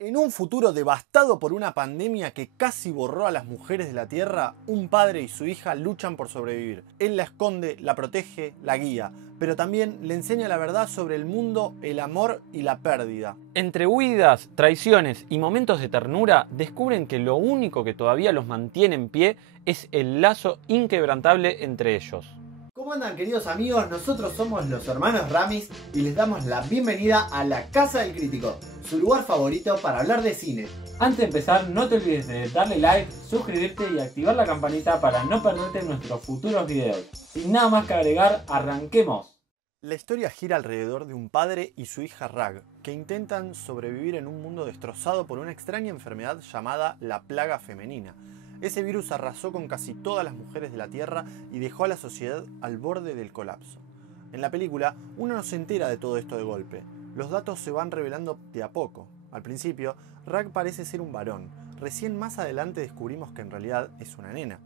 En un futuro devastado por una pandemia que casi borró a las mujeres de la Tierra, un padre y su hija luchan por sobrevivir. Él la esconde, la protege, la guía, pero también le enseña la verdad sobre el mundo, el amor y la pérdida. Entre huidas, traiciones y momentos de ternura, descubren que lo único que todavía los mantiene en pie es el lazo inquebrantable entre ellos. ¿Cómo andan, queridos amigos? Nosotros somos los hermanos Ramis y les damos la bienvenida a la Casa del Crítico, su lugar favorito para hablar de cine. Antes de empezar, no te olvides de darle like, suscribirte y activar la campanita para no perderte nuestros futuros videos. Sin nada más que agregar, arranquemos. La historia gira alrededor de un padre y su hija Rag, que intentan sobrevivir en un mundo destrozado por una extraña enfermedad llamada la plaga femenina. Ese virus arrasó con casi todas las mujeres de la Tierra y dejó a la sociedad al borde del colapso. En la película, uno no se entera de todo esto de golpe. Los datos se van revelando de a poco. Al principio, Rag parece ser un varón. Recién más adelante descubrimos que en realidad es una nena.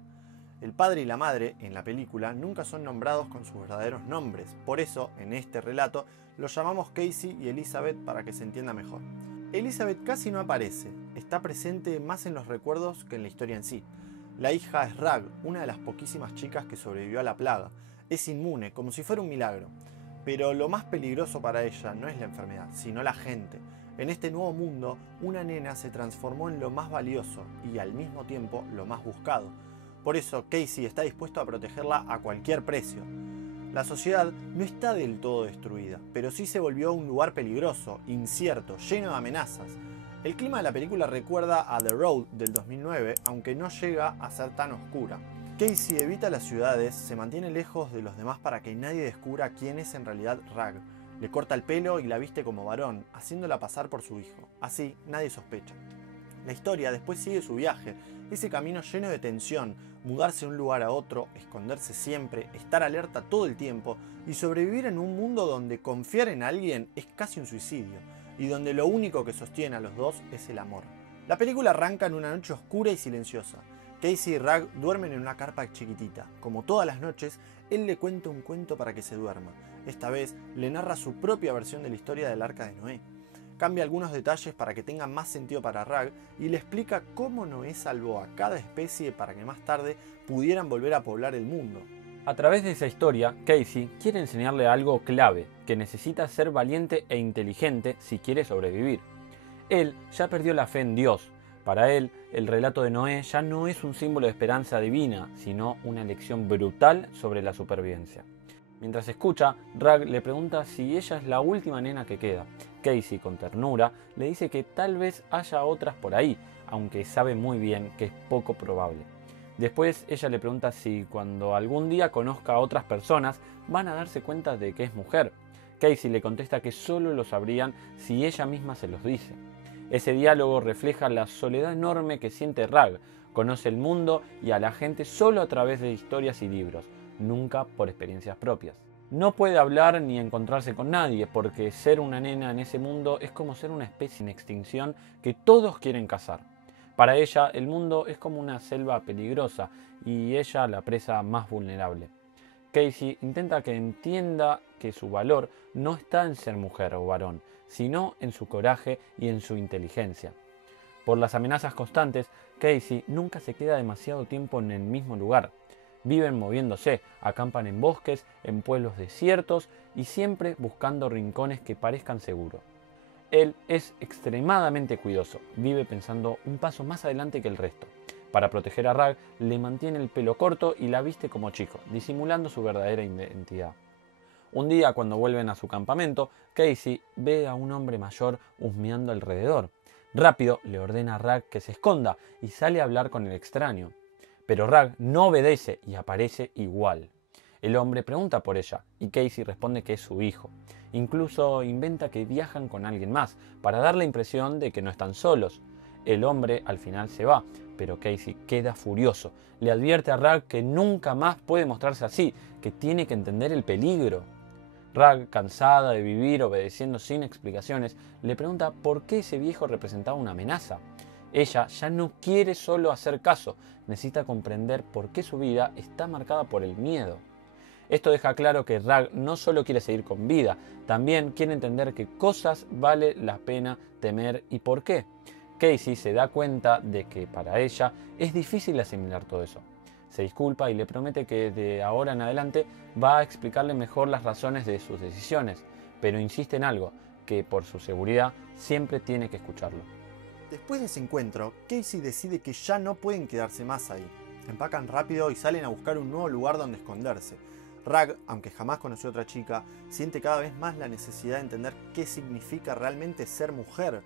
El padre y la madre, en la película, nunca son nombrados con sus verdaderos nombres. Por eso, en este relato, los llamamos Casey y Elizabeth para que se entienda mejor. Elizabeth casi no aparece, está presente más en los recuerdos que en la historia en sí. La hija es Rag, una de las poquísimas chicas que sobrevivió a la plaga. Es inmune, como si fuera un milagro. Pero lo más peligroso para ella no es la enfermedad, sino la gente. En este nuevo mundo, una nena se transformó en lo más valioso y al mismo tiempo lo más buscado. Por eso Casey está dispuesto a protegerla a cualquier precio. La sociedad no está del todo destruida, pero sí se volvió un lugar peligroso, incierto, lleno de amenazas. El clima de la película recuerda a The Road del 2009, aunque no llega a ser tan oscura. Casey evita las ciudades, se mantiene lejos de los demás para que nadie descubra quién es en realidad Rag. Le corta el pelo y la viste como varón, haciéndola pasar por su hijo. Así, nadie sospecha. La historia después sigue su viaje, ese camino lleno de tensión, mudarse de un lugar a otro, esconderse siempre, estar alerta todo el tiempo y sobrevivir en un mundo donde confiar en alguien es casi un suicidio y donde lo único que sostiene a los dos es el amor. La película arranca en una noche oscura y silenciosa. Casey y Rag duermen en una carpa chiquitita. Como todas las noches, él le cuenta un cuento para que se duerma. Esta vez le narra su propia versión de la historia del Arca de Noé. Cambia algunos detalles para que tengan más sentido para Rag y le explica cómo Noé salvó a cada especie para que más tarde pudieran volver a poblar el mundo. A través de esa historia, Casey quiere enseñarle algo clave, que necesita ser valiente e inteligente si quiere sobrevivir. Él ya perdió la fe en Dios. Para él, el relato de Noé ya no es un símbolo de esperanza divina, sino una lección brutal sobre la supervivencia. Mientras escucha, Rag le pregunta si ella es la última nena que queda. Casey, con ternura, le dice que tal vez haya otras por ahí, aunque sabe muy bien que es poco probable. Después ella le pregunta si cuando algún día conozca a otras personas van a darse cuenta de que es mujer. Casey le contesta que solo lo sabrían si ella misma se los dice. Ese diálogo refleja la soledad enorme que siente Rag. Conoce el mundo y a la gente solo a través de historias y libros, nunca por experiencias propias. No puede hablar ni encontrarse con nadie, porque ser una nena en ese mundo es como ser una especie en extinción que todos quieren cazar. Para ella, el mundo es como una selva peligrosa y ella la presa más vulnerable. Casey intenta que entienda que su valor no está en ser mujer o varón, sino en su coraje y en su inteligencia. Por las amenazas constantes, Casey nunca se queda demasiado tiempo en el mismo lugar. Viven moviéndose, acampan en bosques, en pueblos desiertos y siempre buscando rincones que parezcan seguros. Él es extremadamente cuidadoso, vive pensando un paso más adelante que el resto. Para proteger a Rag, le mantiene el pelo corto y la viste como chico, disimulando su verdadera identidad. Un día, cuando vuelven a su campamento, Casey ve a un hombre mayor husmeando alrededor. Rápido le ordena a Rag que se esconda y sale a hablar con el extraño. Pero Rag no obedece y aparece igual. El hombre pregunta por ella y Casey responde que es su hijo. Incluso inventa que viajan con alguien más para dar la impresión de que no están solos. El hombre al final se va, pero Casey queda furioso. Le advierte a Rag que nunca más puede mostrarse así, que tiene que entender el peligro. Rag, cansada de vivir obedeciendo sin explicaciones, le pregunta por qué ese viejo representaba una amenaza. Ella ya no quiere solo hacer caso, necesita comprender por qué su vida está marcada por el miedo. Esto deja claro que Rag no solo quiere seguir con vida, también quiere entender qué cosas vale la pena temer y por qué. Casey se da cuenta de que para ella es difícil asimilar todo eso. Se disculpa y le promete que de ahora en adelante va a explicarle mejor las razones de sus decisiones, pero insiste en algo, que por su seguridad siempre tiene que escucharlo. Después de ese encuentro, Casey decide que ya no pueden quedarse más ahí. Empacan rápido y salen a buscar un nuevo lugar donde esconderse. Rag, aunque jamás conoció a otra chica, siente cada vez más la necesidad de entender qué significa realmente ser mujer.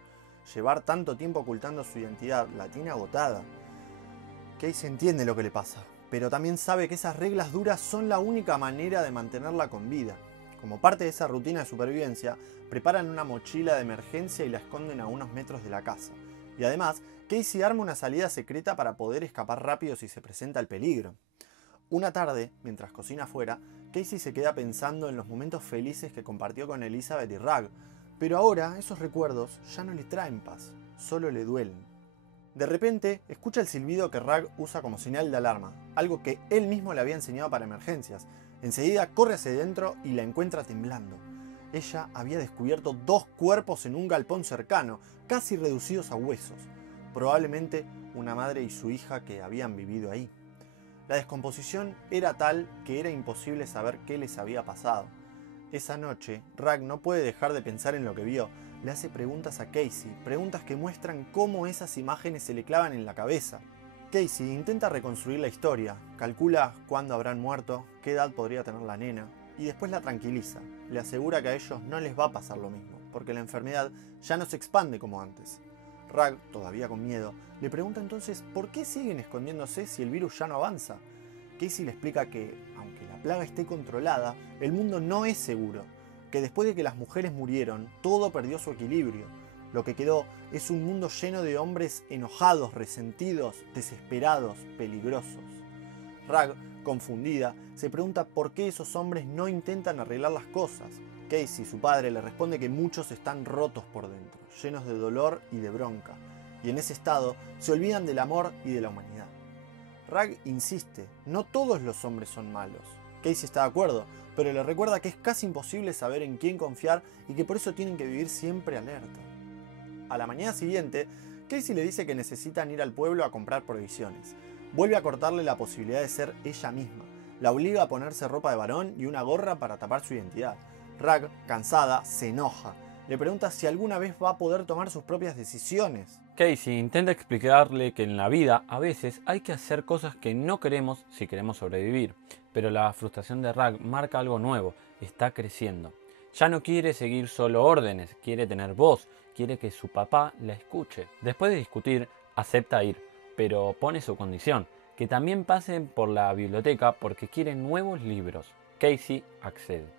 Llevar tanto tiempo ocultando su identidad la tiene agotada. Casey entiende lo que le pasa, pero también sabe que esas reglas duras son la única manera de mantenerla con vida. Como parte de esa rutina de supervivencia, preparan una mochila de emergencia y la esconden a unos metros de la casa. Y además, Casey arma una salida secreta para poder escapar rápido si se presenta el peligro. Una tarde, mientras cocina afuera, Casey se queda pensando en los momentos felices que compartió con Elizabeth y Rag, pero ahora esos recuerdos ya no le traen paz, solo le duelen. De repente, escucha el silbido que Rag usa como señal de alarma, algo que él mismo le había enseñado para emergencias. Enseguida corre hacia adentro y la encuentra temblando. Ella había descubierto 2 cuerpos en un galpón cercano, casi reducidos a huesos. Probablemente una madre y su hija que habían vivido ahí. La descomposición era tal que era imposible saber qué les había pasado. Esa noche, Rag no puede dejar de pensar en lo que vio. Le hace preguntas a Casey, preguntas que muestran cómo esas imágenes se le clavan en la cabeza. Casey intenta reconstruir la historia, calcula cuándo habrán muerto, qué edad podría tener la nena, y después la tranquiliza. Le asegura que a ellos no les va a pasar lo mismo, porque la enfermedad ya no se expande como antes. Rag, todavía con miedo, le pregunta entonces por qué siguen escondiéndose si el virus ya no avanza. Casey le explica que, aunque la plaga esté controlada, el mundo no es seguro, que después de que las mujeres murieron, todo perdió su equilibrio. Lo que quedó es un mundo lleno de hombres enojados, resentidos, desesperados, peligrosos. Rag, confundida, se pregunta por qué esos hombres no intentan arreglar las cosas. Casey, su padre, le responde que muchos están rotos por dentro, llenos de dolor y de bronca, y en ese estado se olvidan del amor y de la humanidad. Rag insiste, no todos los hombres son malos. Casey está de acuerdo, pero le recuerda que es casi imposible saber en quién confiar y que por eso tienen que vivir siempre alerta. A la mañana siguiente, Casey le dice que necesitan ir al pueblo a comprar provisiones. Vuelve a cortarle la posibilidad de ser ella misma. La obliga a ponerse ropa de varón y una gorra para tapar su identidad. Rag, cansada, se enoja. Le pregunta si alguna vez va a poder tomar sus propias decisiones. Casey intenta explicarle que en la vida a veces hay que hacer cosas que no queremos si queremos sobrevivir. Pero la frustración de Rag marca algo nuevo, está creciendo. Ya no quiere seguir solo órdenes, quiere tener voz, quiere que su papá la escuche. Después de discutir, acepta ir, pero pone su condición, que también pasen por la biblioteca porque quiere nuevos libros. Casey accede.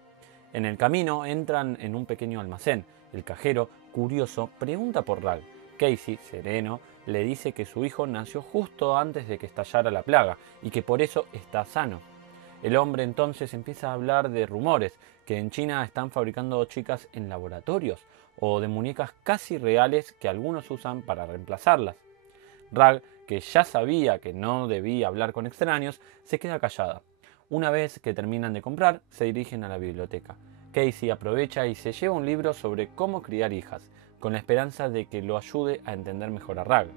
En el camino entran en un pequeño almacén. El cajero, curioso, pregunta por Rag. Casey, sereno, le dice que su hijo nació justo antes de que estallara la plaga y que por eso está sano. El hombre entonces empieza a hablar de rumores, que en China están fabricando chicas en laboratorios o de muñecas casi reales que algunos usan para reemplazarlas. Rag, que ya sabía que no debía hablar con extraños, se queda callada. Una vez que terminan de comprar, se dirigen a la biblioteca. Casey aprovecha y se lleva un libro sobre cómo criar hijas, con la esperanza de que lo ayude a entender mejor a Rag.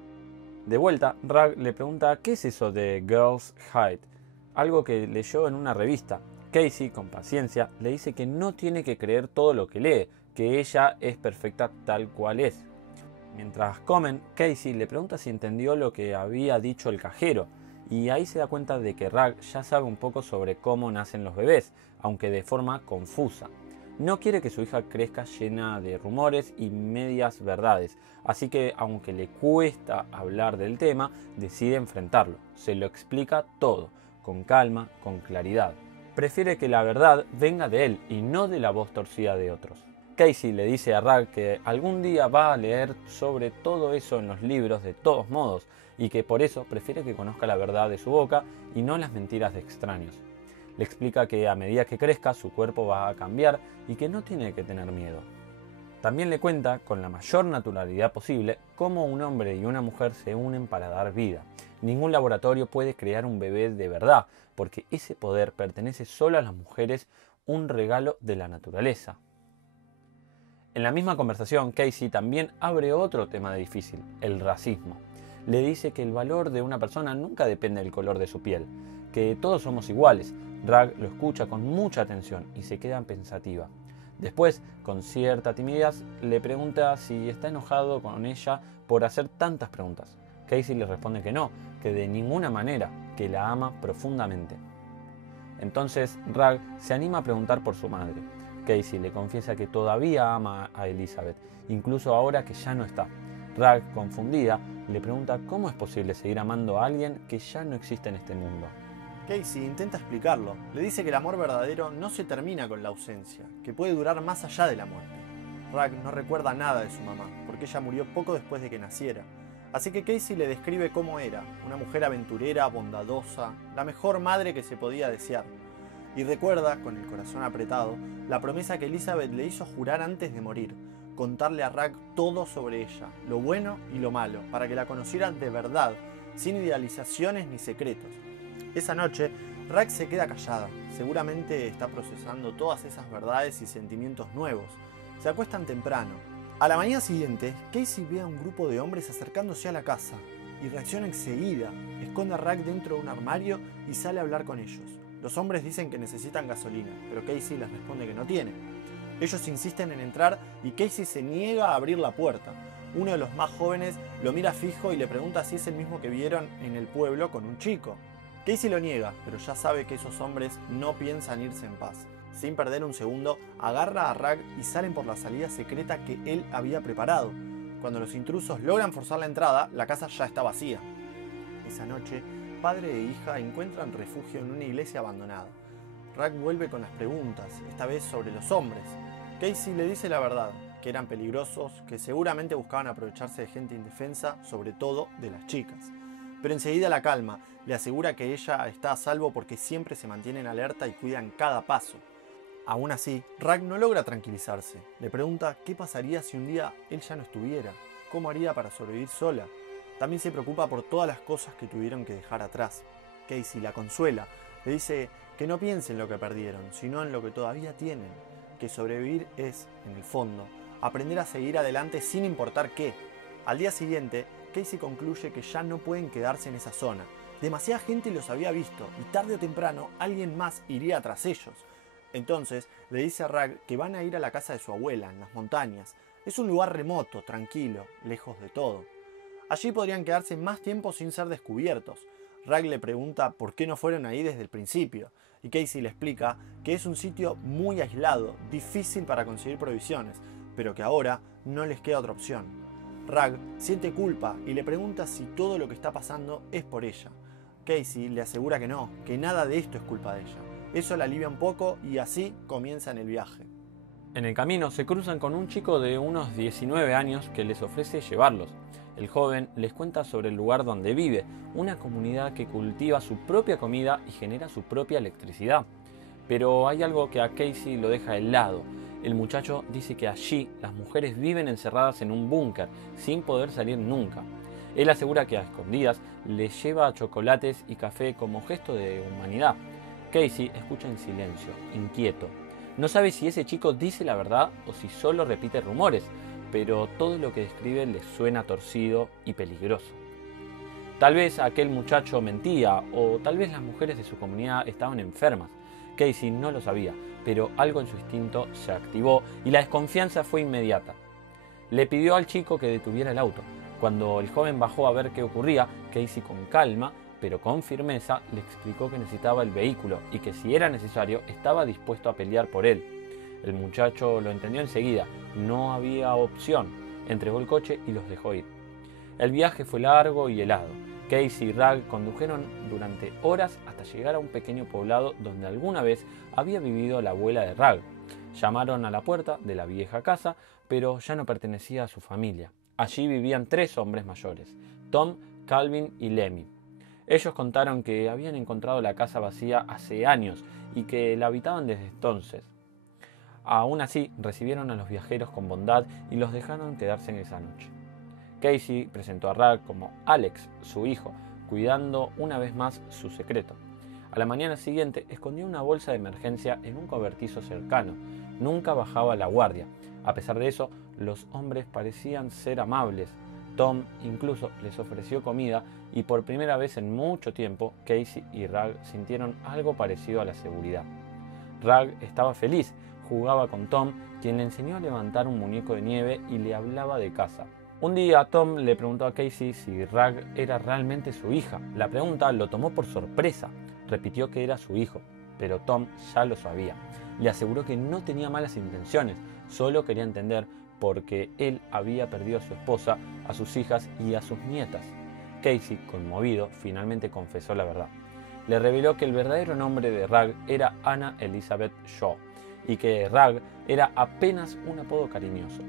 De vuelta, Rag le pregunta qué es eso de Girls' Hide, algo que leyó en una revista. Casey, con paciencia, le dice que no tiene que creer todo lo que lee, que ella es perfecta tal cual es. Mientras comen, Casey le pregunta si entendió lo que había dicho el cajero, y ahí se da cuenta de que Rag ya sabe un poco sobre cómo nacen los bebés, aunque de forma confusa. No quiere que su hija crezca llena de rumores y medias verdades, así que aunque le cuesta hablar del tema, decide enfrentarlo. Se lo explica todo, con calma, con claridad. Prefiere que la verdad venga de él y no de la voz torcida de otros. Casey le dice a Rag que algún día va a leer sobre todo eso en los libros de todos modos y que por eso prefiere que conozca la verdad de su boca y no las mentiras de extraños. Le explica que a medida que crezca su cuerpo va a cambiar y que no tiene que tener miedo. También le cuenta, con la mayor naturalidad posible, cómo un hombre y una mujer se unen para dar vida. Ningún laboratorio puede crear un bebé de verdad, porque ese poder pertenece solo a las mujeres, un regalo de la naturaleza. En la misma conversación, Casey también abre otro tema difícil, el racismo. Le dice que el valor de una persona nunca depende del color de su piel, que todos somos iguales. Rag lo escucha con mucha atención y se queda pensativa. Después, con cierta timidez, le pregunta si está enojado con ella por hacer tantas preguntas. Casey le responde que no, que de ninguna manera, que la ama profundamente. Entonces, Rag se anima a preguntar por su madre. Casey le confiesa que todavía ama a Elizabeth, incluso ahora que ya no está. Rag, confundida, le pregunta cómo es posible seguir amando a alguien que ya no existe en este mundo. Casey intenta explicarlo. Le dice que el amor verdadero no se termina con la ausencia, que puede durar más allá de la muerte. Rag no recuerda nada de su mamá, porque ella murió poco después de que naciera. Así que Casey le describe cómo era, una mujer aventurera, bondadosa, la mejor madre que se podía desear. Y recuerda, con el corazón apretado, la promesa que Elizabeth le hizo jurar antes de morir, contarle a Rag todo sobre ella, lo bueno y lo malo, para que la conociera de verdad, sin idealizaciones ni secretos. Esa noche, Rag se queda callada, seguramente está procesando todas esas verdades y sentimientos nuevos. Se acuestan temprano. A la mañana siguiente, Casey ve a un grupo de hombres acercándose a la casa y reacciona enseguida. Esconde a Rag dentro de un armario y sale a hablar con ellos. Los hombres dicen que necesitan gasolina, pero Casey les responde que no tiene. Ellos insisten en entrar y Casey se niega a abrir la puerta. Uno de los más jóvenes lo mira fijo y le pregunta si es el mismo que vieron en el pueblo con un chico. Casey lo niega, pero ya sabe que esos hombres no piensan irse en paz. Sin perder un segundo, agarra a Rag y salen por la salida secreta que él había preparado. Cuando los intrusos logran forzar la entrada, la casa ya está vacía. Esa noche, padre e hija encuentran refugio en una iglesia abandonada. Rag vuelve con las preguntas, esta vez sobre los hombres. Casey le dice la verdad, que eran peligrosos, que seguramente buscaban aprovecharse de gente indefensa, sobre todo de las chicas. Pero enseguida la calma, le asegura que ella está a salvo porque siempre se mantienen alerta y cuidan cada paso. Aún así, Rag no logra tranquilizarse. Le pregunta qué pasaría si un día él ya no estuviera, cómo haría para sobrevivir sola. También se preocupa por todas las cosas que tuvieron que dejar atrás. Casey la consuela, le dice que no piense en lo que perdieron, sino en lo que todavía tienen, que sobrevivir es, en el fondo, aprender a seguir adelante sin importar qué. Al día siguiente, Casey concluye que ya no pueden quedarse en esa zona. Demasiada gente los había visto y tarde o temprano alguien más iría tras ellos. Entonces le dice a Rag que van a ir a la casa de su abuela, en las montañas. Es un lugar remoto, tranquilo, lejos de todo. Allí podrían quedarse más tiempo sin ser descubiertos. Rag le pregunta por qué no fueron ahí desde el principio, y Casey le explica que es un sitio muy aislado, difícil para conseguir provisiones, pero que ahora no les queda otra opción. Rag siente culpa y le pregunta si todo lo que está pasando es por ella. Casey le asegura que no, que nada de esto es culpa de ella. Eso la alivia un poco y así comienzan el viaje. En el camino se cruzan con un chico de unos 19 años que les ofrece llevarlos. El joven les cuenta sobre el lugar donde vive, una comunidad que cultiva su propia comida y genera su propia electricidad. Pero hay algo que a Casey lo deja helado. El muchacho dice que allí las mujeres viven encerradas en un búnker, sin poder salir nunca. Él asegura que a escondidas les lleva chocolates y café como gesto de humanidad. Casey escucha en silencio, inquieto. No sabe si ese chico dice la verdad o si solo repite rumores, pero todo lo que describe le suena torcido y peligroso. Tal vez aquel muchacho mentía, o tal vez las mujeres de su comunidad estaban enfermas. Casey no lo sabía, pero algo en su instinto se activó y la desconfianza fue inmediata. Le pidió al chico que detuviera el auto. Cuando el joven bajó a ver qué ocurría, Casey con calma, pero con firmeza, le explicó que necesitaba el vehículo y que si era necesario estaba dispuesto a pelear por él. El muchacho lo entendió enseguida, no había opción, entregó el coche y los dejó ir. El viaje fue largo y helado. Casey y Rag condujeron durante horas hasta llegar a un pequeño poblado donde alguna vez había vivido la abuela de Rag. Llamaron a la puerta de la vieja casa, pero ya no pertenecía a su familia. Allí vivían 3 hombres mayores, Tom, Calvin y Lemmy. Ellos contaron que habían encontrado la casa vacía hace años y que la habitaban desde entonces. Aún así, recibieron a los viajeros con bondad y los dejaron quedarse en esa noche. Casey presentó a Rag como Alex, su hijo, cuidando una vez más su secreto. A la mañana siguiente escondió una bolsa de emergencia en un cobertizo cercano. Nunca bajaba la guardia. A pesar de eso, los hombres parecían ser amables. Tom incluso les ofreció comida y por primera vez en mucho tiempo, Casey y Rag sintieron algo parecido a la seguridad. Rag estaba feliz, jugaba con Tom, quien le enseñó a levantar un muñeco de nieve y le hablaba de casa. Un día Tom le preguntó a Casey si Rag era realmente su hija. La pregunta lo tomó por sorpresa. Repitió que era su hijo, pero Tom ya lo sabía. Le aseguró que no tenía malas intenciones, solo quería entender por qué él había perdido a su esposa, a sus hijas y a sus nietas. Casey, conmovido, finalmente confesó la verdad. Le reveló que el verdadero nombre de Rag era Anna Elizabeth Shaw y que Rag era apenas un apodo cariñoso.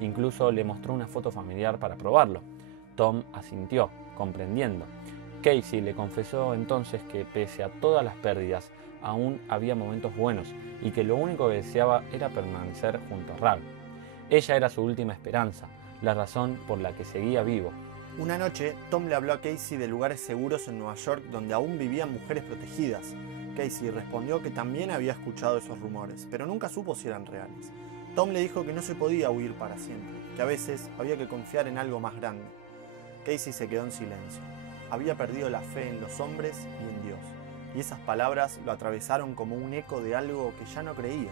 Incluso le mostró una foto familiar para probarlo. Tom asintió, comprendiendo. Casey le confesó entonces que pese a todas las pérdidas, aún había momentos buenos y que lo único que deseaba era permanecer junto a Rag. Ella era su última esperanza, la razón por la que seguía vivo. Una noche, Tom le habló a Casey de lugares seguros en Nueva York donde aún vivían mujeres protegidas. Casey respondió que también había escuchado esos rumores, pero nunca supo si eran reales. Tom le dijo que no se podía huir para siempre, que a veces había que confiar en algo más grande. Casey se quedó en silencio. Había perdido la fe en los hombres y en Dios, y esas palabras lo atravesaron como un eco de algo que ya no creía.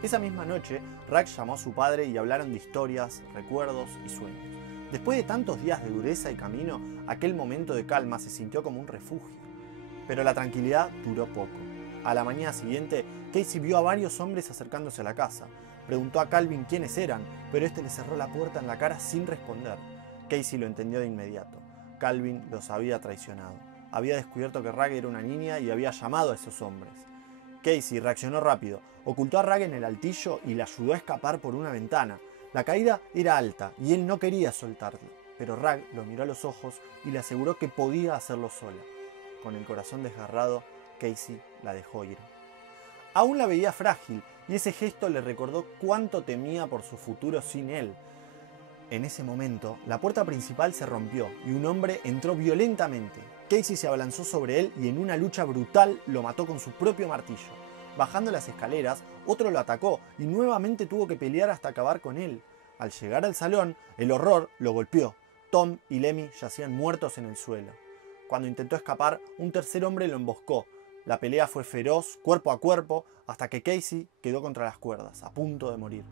Esa misma noche, Rag llamó a su padre y hablaron de historias, recuerdos y sueños. Después de tantos días de dureza y camino, aquel momento de calma se sintió como un refugio. Pero la tranquilidad duró poco. A la mañana siguiente, Casey vio a varios hombres acercándose a la casa. Preguntó a Calvin quiénes eran, pero este le cerró la puerta en la cara sin responder. Casey lo entendió de inmediato. Calvin los había traicionado. Había descubierto que Rag era una niña y había llamado a esos hombres. Casey reaccionó rápido, ocultó a Rag en el altillo y le ayudó a escapar por una ventana. La caída era alta y él no quería soltarlo, pero Rag lo miró a los ojos y le aseguró que podía hacerlo sola. Con el corazón desgarrado, Casey la dejó ir. Aún la veía frágil y ese gesto le recordó cuánto temía por su futuro sin él. En ese momento, la puerta principal se rompió y un hombre entró violentamente. Casey se abalanzó sobre él y en una lucha brutal lo mató con su propio martillo. Bajando las escaleras, otro lo atacó y nuevamente tuvo que pelear hasta acabar con él. Al llegar al salón, el horror lo golpeó. Tom y Lemmy yacían muertos en el suelo. Cuando intentó escapar, un tercer hombre lo emboscó. La pelea fue feroz, cuerpo a cuerpo, hasta que Casey quedó contra las cuerdas, a punto de morir.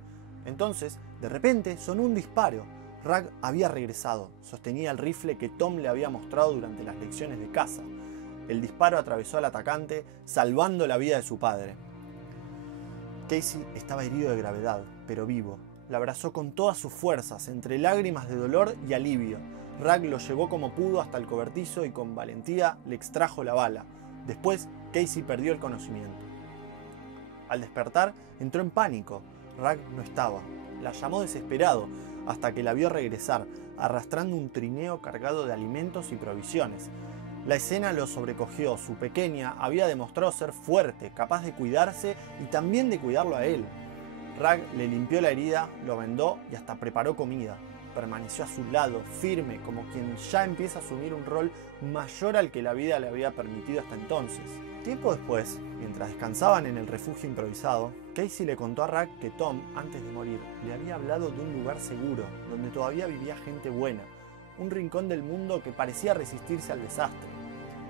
Entonces, de repente, sonó un disparo. Rag había regresado. Sostenía el rifle que Tom le había mostrado durante las lecciones de caza. El disparo atravesó al atacante, salvando la vida de su padre. Casey estaba herido de gravedad, pero vivo. La abrazó con todas sus fuerzas, entre lágrimas de dolor y alivio. Rag lo llevó como pudo hasta el cobertizo y con valentía le extrajo la bala. Después, Casey perdió el conocimiento. Al despertar, entró en pánico. Rag no estaba. La llamó desesperado, hasta que la vio regresar, arrastrando un trineo cargado de alimentos y provisiones. La escena lo sobrecogió. Su pequeña había demostrado ser fuerte, capaz de cuidarse y también de cuidarlo a él. Rag le limpió la herida, lo vendó y hasta preparó comida. Permaneció a su lado, firme, como quien ya empieza a asumir un rol mayor al que la vida le había permitido hasta entonces. Tiempo después, mientras descansaban en el refugio improvisado, Casey le contó a Rag que Tom, antes de morir, le había hablado de un lugar seguro, donde todavía vivía gente buena, un rincón del mundo que parecía resistirse al desastre.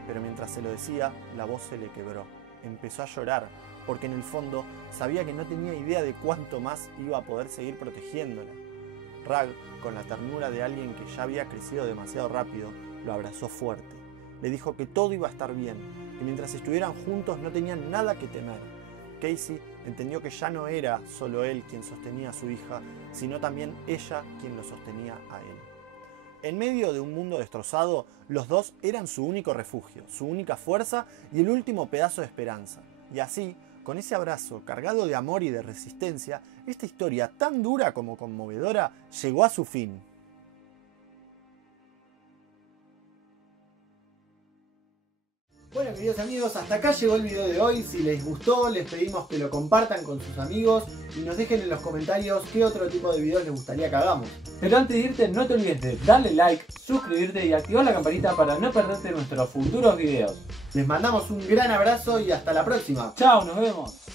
Pero mientras se lo decía, la voz se le quebró. Empezó a llorar, porque en el fondo sabía que no tenía idea de cuánto más iba a poder seguir protegiéndola. Rag, con la ternura de alguien que ya había crecido demasiado rápido, lo abrazó fuerte. Le dijo que todo iba a estar bien, que mientras estuvieran juntos no tenían nada que temer. Casey entendió que ya no era solo él quien sostenía a su hija, sino también ella quien lo sostenía a él. En medio de un mundo destrozado, los dos eran su único refugio, su única fuerza y el último pedazo de esperanza. Y así, con ese abrazo cargado de amor y de resistencia, esta historia tan dura como conmovedora llegó a su fin. Bueno, queridos amigos, hasta acá llegó el video de hoy. Si les gustó, les pedimos que lo compartan con sus amigos y nos dejen en los comentarios qué otro tipo de videos les gustaría que hagamos. Pero antes de irte, no te olvides de darle like, suscribirte y activar la campanita para no perderte nuestros futuros videos. Les mandamos un gran abrazo y hasta la próxima. Chao, nos vemos.